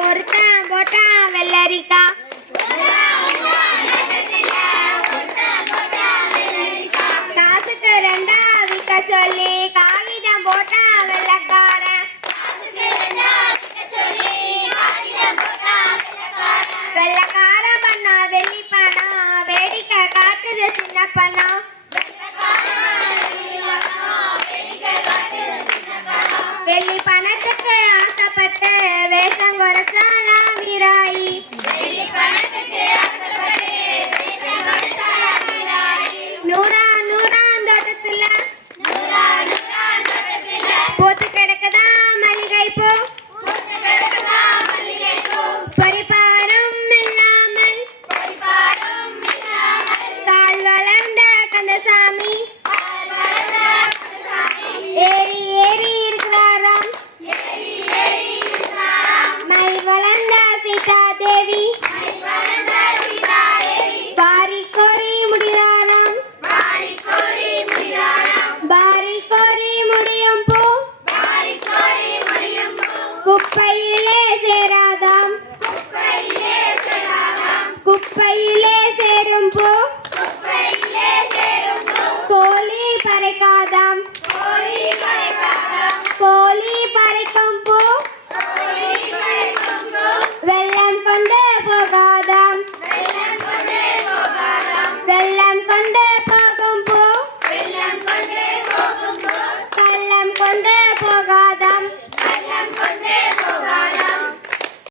ஒருத்தன் போட்டான் வெள்ளரிக்கா காசுக்கு ரெண்டா விற்க சொல்லி காகிதம் போட்டான் வெள்ளக்காரன் வெள்ளக்கார பண்ணா வெள்ளி பணம் வேடிக்கை காட்டுது சின்ன பணம்